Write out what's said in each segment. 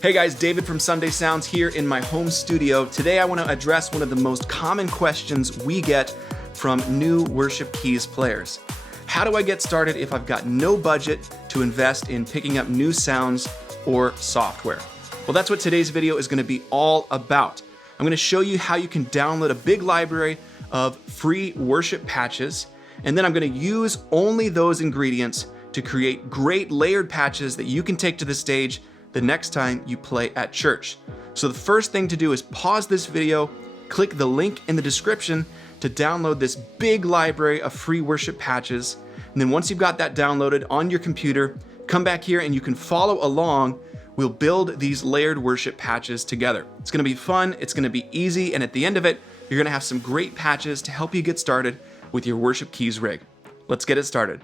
Hey guys, David from Sunday Sounds here in my home studio. Today I want to address one of the most common questions we get from new worship keys players. How do I get started if I've got no budget to invest in picking up new sounds or software? Well, that's what today's video is going to be all about. I'm going to show you how you can download a big library of free worship patches, and then I'm going to use only those ingredients to create great layered patches that you can take to the stage the next time you play at church. So the first thing to do is pause this video, click the link in the description to download this big library of free worship patches. And then once you've got that downloaded on your computer, come back here and you can follow along. We'll build these layered worship patches together. It's gonna be fun, it's gonna be easy, and at the end of it, you're gonna have some great patches to help you get started with your worship keys rig. Let's get it started.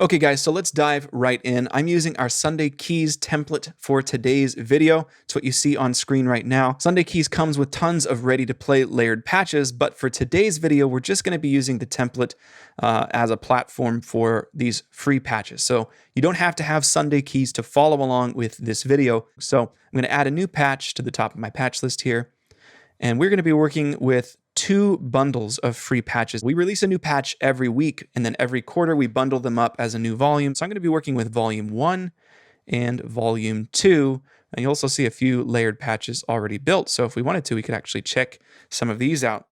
Okay guys, so let's dive right in. I'm using our Sunday Keys template for today's video. It's what you see on screen right now. Sunday Keys comes with tons of ready-to-play layered patches, but for today's video, we're just gonna be using the template as a platform for these free patches. So you don't have to have Sunday Keys to follow along with this video. So I'm gonna add a new patch to the top of my patch list here, and we're gonna be working with 2 bundles of free patches. We release a new patch every week, and then every quarter we bundle them up as a new volume. So I'm going to be working with volume 1 and volume 2. And you also see a few layered patches already built. So if we wanted to, we could actually check some of these out.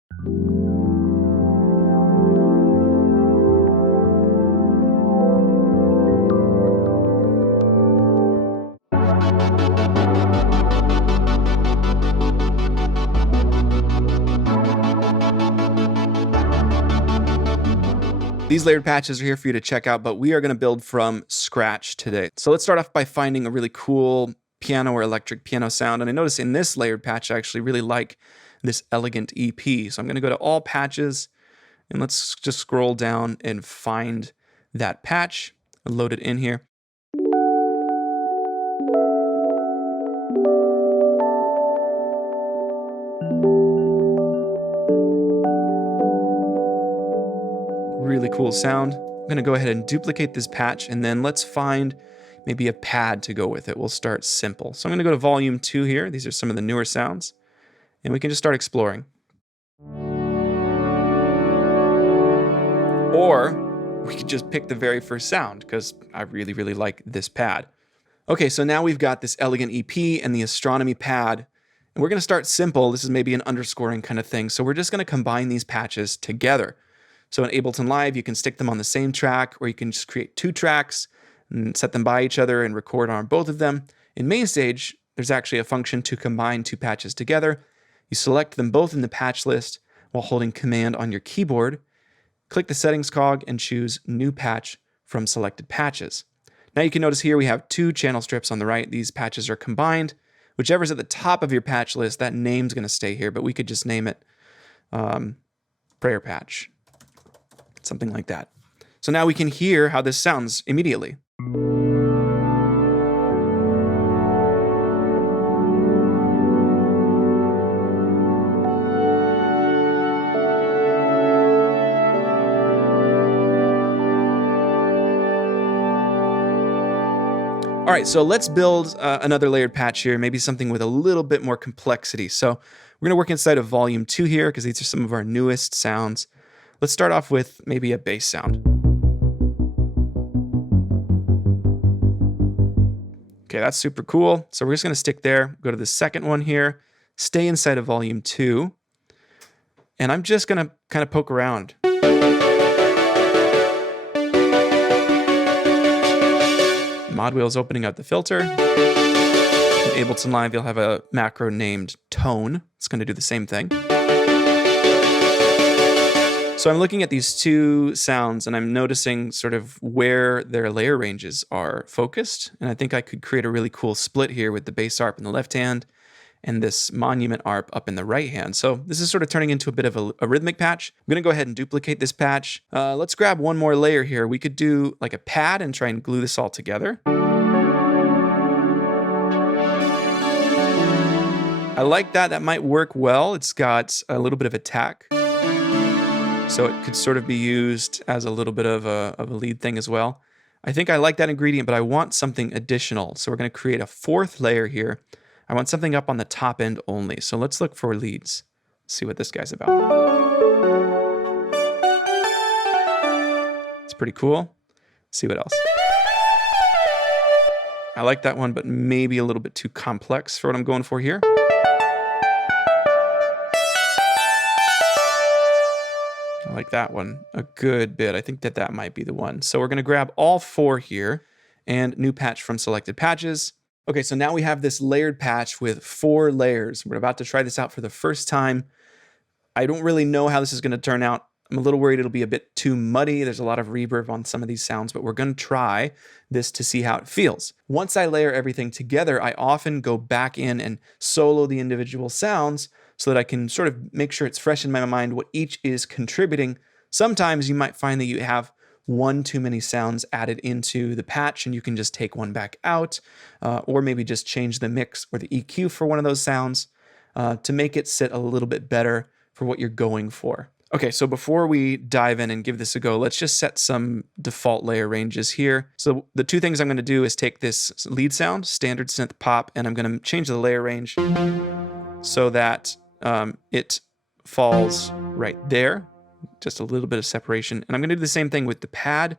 These layered patches are here for you to check out, but we are going to build from scratch today. So let's start off by finding a really cool piano or electric piano sound. And I notice in this layered patch, I actually really like this elegant EP. So I'm going to go to all patches and let's just scroll down and find that patch and load it in here. Really cool sound. I'm gonna go ahead and duplicate this patch, and then let's find maybe a pad to go with it. We'll start simple. So I'm gonna go to volume 2 here. These are some of the newer sounds, and we can just start exploring. Or we could just pick the very first sound because I really, really like this pad. Okay, so now we've got this elegant EP and the astronomy pad, and we're gonna start simple. This is maybe an underscoring kind of thing. So we're just gonna combine these patches together. So in Ableton Live, you can stick them on the same track, or you can just create 2 tracks and set them by each other and record on both of them. In MainStage, there's actually a function to combine 2 patches together. You select them both in the patch list while holding Command on your keyboard. Click the settings cog and choose New Patch from selected patches. Now you can notice here we have 2 channel strips on the right. These patches are combined. Whichever's at the top of your patch list, that name's going to stay here, but we could just name it Prayer Patch. Something like that. So now we can hear how this sounds immediately. All right, so let's build another layered patch here, maybe something with a little bit more complexity. So we're gonna work inside of volume 2 here because these are some of our newest sounds. Let's start off with maybe a bass sound. Okay, that's super cool. So we're just gonna stick there, go to the second one here, stay inside of volume 2, and I'm just gonna kind of poke around. Mod Wheel's opening up the filter. In Ableton Live, you'll have a macro named tone. It's gonna do the same thing. So I'm looking at these 2 sounds and I'm noticing sort of where their layer ranges are focused. And I think I could create a really cool split here with the bass arp in the left hand and this monument arp up in the right hand. So this is sort of turning into a bit of a rhythmic patch. I'm gonna go ahead and duplicate this patch. Let's grab one more layer here. We could do like a pad and try and glue this all together. I like that. That might work well. It's got a little bit of attack. So it could sort of be used as a little bit of a lead thing as well. I think I like that ingredient, but I want something additional. So we're going to create a fourth layer here. I want something up on the top end only. So let's look for leads. See what this guy's about. It's pretty cool. See what else. I like that one, but maybe a little bit too complex for what I'm going for here. I like that one a good bit. I think that might be the one. So we're going to grab all four here and new patch from selected patches. Okay, so now we have this layered patch with 4 layers. We're about to try this out for the first time. I don't really know how this is going to turn out. I'm a little worried it'll be a bit too muddy. There's a lot of reverb on some of these sounds, but we're going to try this to see how it feels. Once I layer everything together, I often go back in and solo the individual sounds so that I can sort of make sure it's fresh in my mind what each is contributing. Sometimes you might find that you have one too many sounds added into the patch and you can just take one back out, or maybe just change the mix or the EQ for one of those sounds to make it sit a little bit better for what you're going for. Okay, so before we dive in and give this a go, let's just set some default layer ranges here. So the 2 things I'm going to do is take this lead sound, standard synth pop, and I'm going to change the layer range so that it falls right there. Just a little bit of separation. And I'm going to do the same thing with the pad.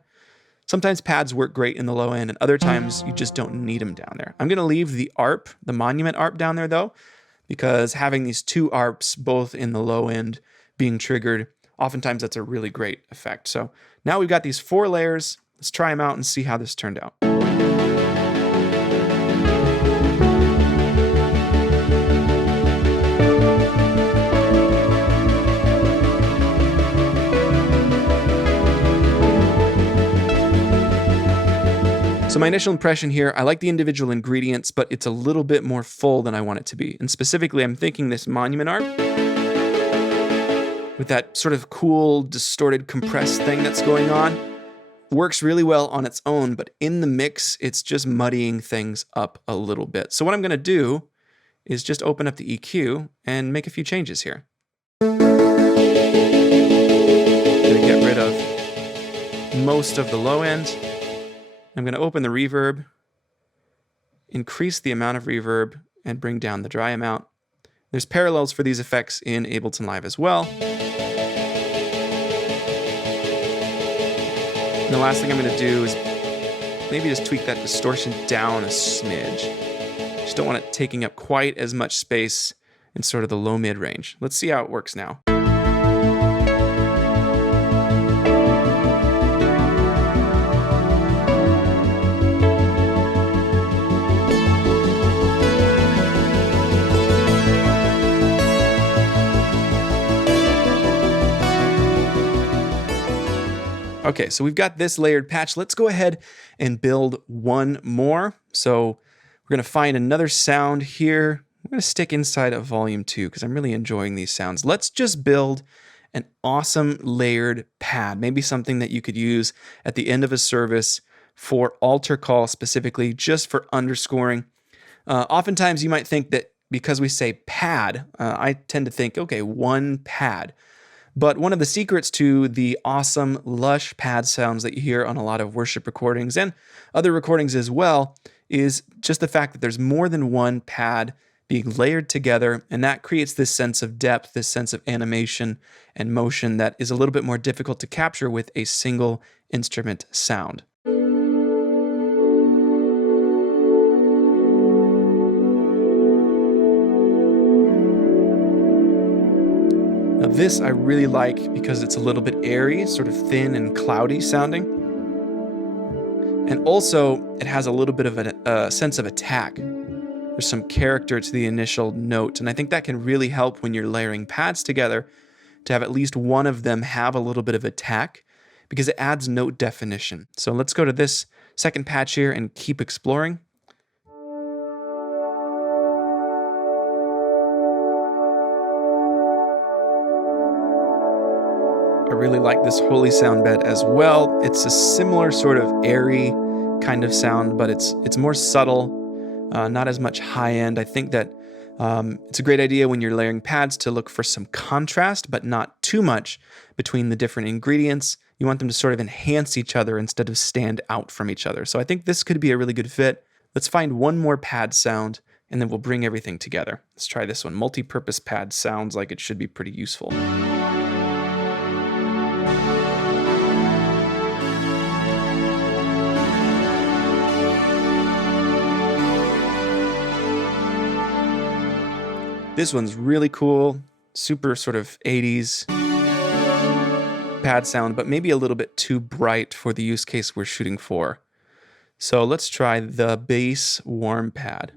Sometimes pads work great in the low end, and other times you just don't need them down there. I'm going to leave the ARP, the monument ARP down there though, because having these 2 ARPs both in the low end being triggered, oftentimes that's a really great effect. So now we've got these 4 layers. Let's try them out and see how this turned out. So my initial impression here, I like the individual ingredients, but it's a little bit more full than I want it to be. And specifically, I'm thinking this monument art with that sort of cool, distorted, compressed thing that's going on works really well on its own, but in the mix, it's just muddying things up a little bit. So what I'm going to do is just open up the EQ and make a few changes here. I'm going to get rid of most of the low end. I'm going to open the reverb, increase the amount of reverb, and bring down the dry amount. There's parallels for these effects in Ableton Live as well. And the last thing I'm going to do is maybe just tweak that distortion down a smidge. Just don't want it taking up quite as much space in sort of the low mid range. Let's see how it works now. Okay, so we've got this layered patch. Let's go ahead and build one more. So we're going to find another sound here. I'm going to stick inside of volume 2 because I'm really enjoying these sounds. Let's just build an awesome layered pad, maybe something that you could use at the end of a service for altar call specifically, just for underscoring. Oftentimes you might think that because we say pad, I tend to think, okay, one pad. But one of the secrets to the awesome Lush Pad sounds that you hear on a lot of worship recordings and other recordings as well is just the fact that there's more than one pad being layered together, and that creates this sense of depth, this sense of animation and motion that is a little bit more difficult to capture with a single instrument sound. Now this I really like because it's a little bit airy, sort of thin and cloudy sounding. And also it has a little bit of a sense of attack. There's some character to the initial note, and I think that can really help when you're layering pads together to have at least one of them have a little bit of attack because it adds note definition. So let's go to this second patch here and keep exploring. I really like this Holy Sound bed as well. It's a similar sort of airy kind of sound, but it's more subtle, not as much high end. I think that it's a great idea when you're layering pads to look for some contrast, but not too much between the different ingredients You want them to sort of enhance each other instead of stand out from each other. So I think this could be a really good fit. Let's find one more pad sound, and then we'll bring everything together. Let's try this one. Multi-purpose pad sounds like it should be pretty useful. This one's really cool, super sort of 80s pad sound, but maybe a little bit too bright for the use case we're shooting for. So let's try the bass warm pad.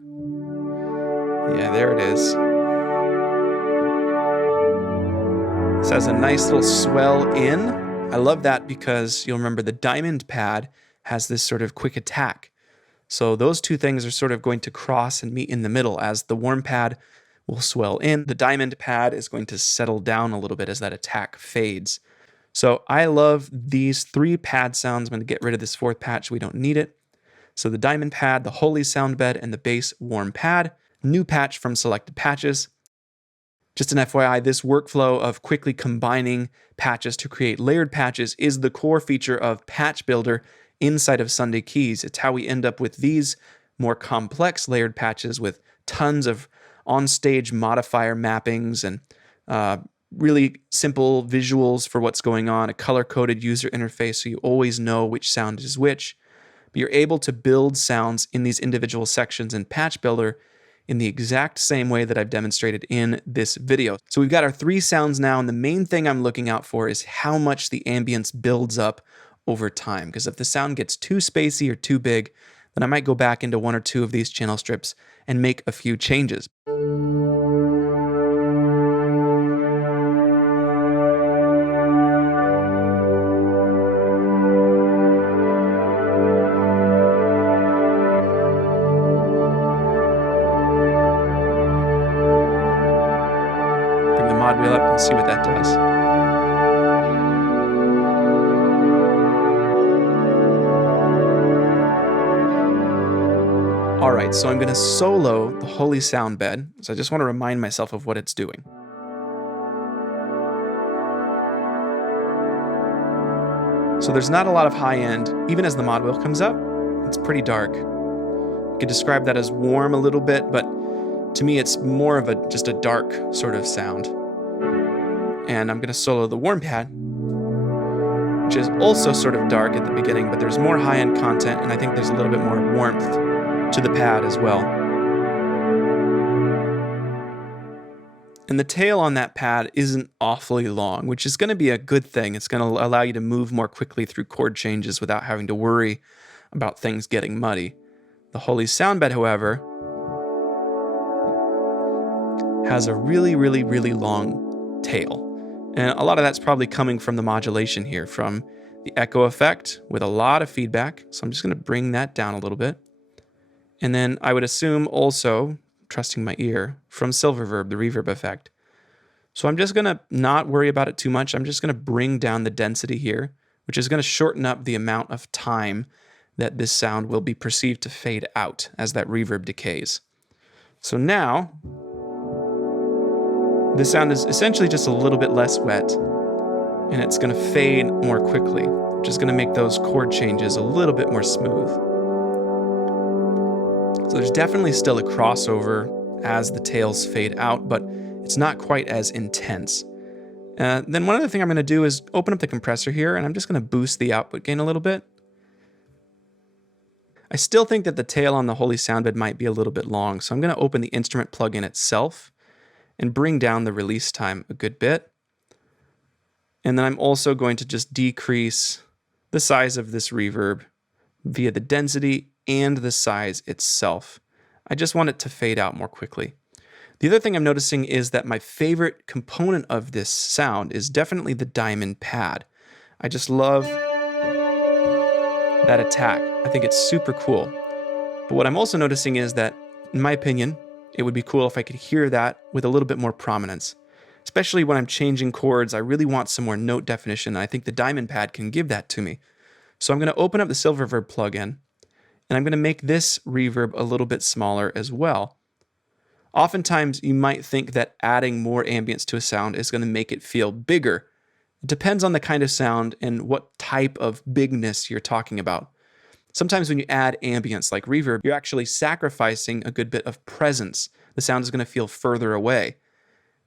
Yeah, there it is. This has a nice little swell in. I love that because you'll remember the diamond pad has this sort of quick attack. So those two things are sort of going to cross and meet in the middle. As the warm pad will swell in, the diamond pad is going to settle down a little bit as that attack fades. So I love these three pad sounds. I'm going to get rid of this fourth patch. We don't need it. So the diamond pad, the holy sound bed, and the bass warm pad. New patch from selected patches. Just an FYI, this workflow of quickly combining patches to create layered patches is the core feature of Patch Builder inside of Sunday Keys. It's how we end up with these more complex layered patches with tons of on-stage modifier mappings and really simple visuals for what's going on, a color-coded user interface so you always know which sound is which. But you're able to build sounds in these individual sections in Patch Builder in the exact same way that I've demonstrated in this video. So we've got our three sounds now, and the main thing I'm looking out for is how much the ambience builds up over time. Because if the sound gets too spacey or too big, then I might go back into one or two of these channel strips and make a few changes. Bring the mod wheel up and see what that does. All right, so I'm going to solo the holy sound bed, so I just want to remind myself of what it's doing. So there's not a lot of high end. Even as the mod wheel comes up, it's pretty dark. You could describe that as warm a little bit, but to me it's more of just a dark sort of sound. And I'm going to solo the warm pad, which is also sort of dark at the beginning, but there's more high end content, and I think there's a little bit more warmth to the pad as well. And the tail on that pad isn't awfully long, which is going to be a good thing. It's going to allow you to move more quickly through chord changes without having to worry about things getting muddy. The holy sound bed, however, has a really, really, really long tail. And a lot of that's probably coming from the modulation here, from the echo effect with a lot of feedback. So I'm just going to bring that down a little bit. And then I would assume also, trusting my ear, from Silververb, the reverb effect. So I'm just going to not worry about it too much. I'm just going to bring down the density here, which is going to shorten up the amount of time that this sound will be perceived to fade out as that reverb decays. So now, the sound is essentially just a little bit less wet, and it's going to fade more quickly, which is going to make those chord changes a little bit more smooth. So there's definitely still a crossover as the tails fade out, but it's not quite as intense. Then one other thing I'm going to do is open up the compressor here, and I'm just going to boost the output gain a little bit. I still think that the tail on the holy sound bed might be a little bit long, so I'm going to open the instrument plugin itself and bring down the release time a good bit. And then I'm also going to just decrease the size of this reverb via the density and the size itself. I just want it to fade out more quickly. The other thing I'm noticing is that my favorite component of this sound is definitely the diamond pad. I just love that attack. I think it's super cool. But what I'm also noticing is that, in my opinion, it would be cool if I could hear that with a little bit more prominence. Especially when I'm changing chords, I really want some more note definition, and I think the diamond pad can give that to me. So I'm going to open up the Silververb plugin, and I'm going to make this reverb a little bit smaller as well. Oftentimes, you might think that adding more ambience to a sound is going to make it feel bigger. It depends on the kind of sound and what type of bigness you're talking about. Sometimes when you add ambience like reverb, you're actually sacrificing a good bit of presence. The sound is going to feel further away.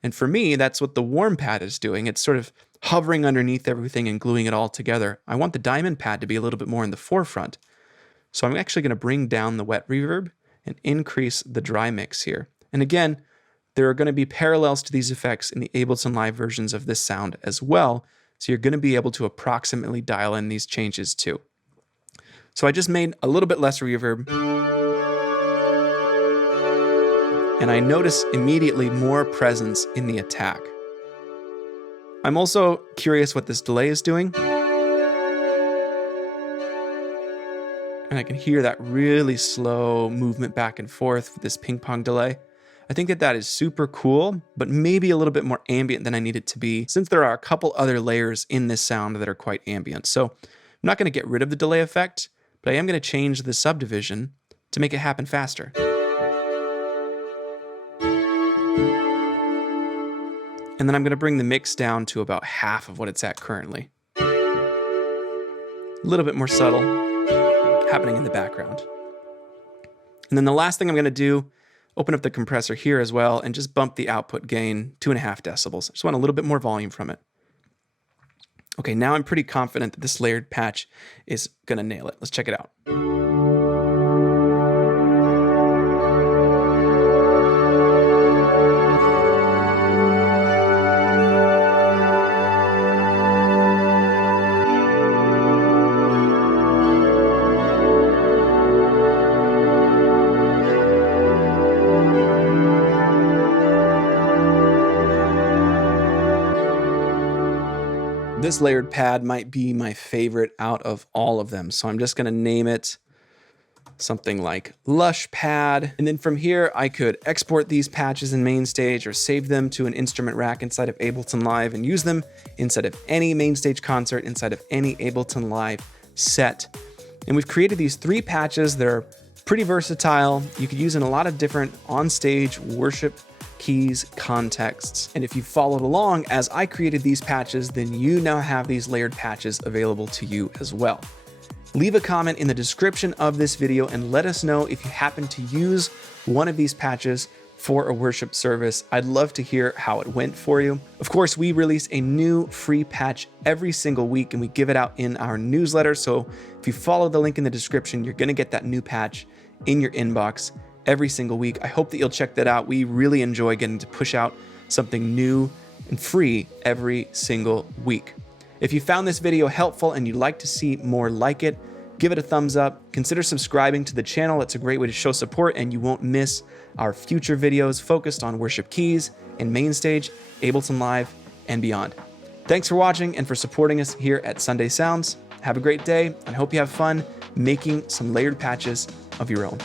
And for me, that's what the warm pad is doing. It's sort of hovering underneath everything and gluing it all together. I want the diamond pad to be a little bit more in the forefront. So I'm actually going to bring down the wet reverb and increase the dry mix here. And again, there are going to be parallels to these effects in the Ableton Live versions of this sound as well. So you're going to be able to approximately dial in these changes too. So I just made a little bit less reverb. And I notice immediately more presence in the attack. I'm also curious what this delay is doing. And I can hear that really slow movement back and forth with this ping pong delay. I think that is super cool, but maybe a little bit more ambient than I need it to be, since there are a couple other layers in this sound that are quite ambient. So I'm not going to get rid of the delay effect, but I am going to change the subdivision to make it happen faster. And then I'm going to bring the mix down to about half of what it's at currently. A little bit more subtle, happening in the background. And then the last thing I'm going to do, open up the compressor here as well and just bump the output gain 2.5 decibels. I just want a little bit more volume from it. Okay, now I'm pretty confident that this layered patch is going to nail it. Let's check it out. This layered pad might be my favorite out of all of them. So I'm just going to name it something like Lush Pad. And then from here, I could export these patches in MainStage or save them to an instrument rack inside of Ableton Live and use them inside of any MainStage concert, inside of any Ableton Live set. And we've created these 3 patches that are pretty versatile. You could use in a lot of different on-stage worship keys, contexts. And if you followed along as I created these patches, then you now have these layered patches available to you as well. Leave a comment in the description of this video and let us know if you happen to use one of these patches for a worship service. I'd love to hear how it went for you. Of course, we release a new free patch every single week and we give it out in our newsletter. So if you follow the link in the description, you're gonna get that new patch in your inbox every single week. I hope that you'll check that out. We really enjoy getting to push out something new and free every single week. If you found this video helpful and you'd like to see more like it, give it a thumbs up. Consider subscribing to the channel. It's a great way to show support and you won't miss our future videos focused on worship keys and MainStage, Ableton Live, and beyond. Thanks for watching and for supporting us here at Sunday Sounds. Have a great day and hope you have fun making some layered patches of your own.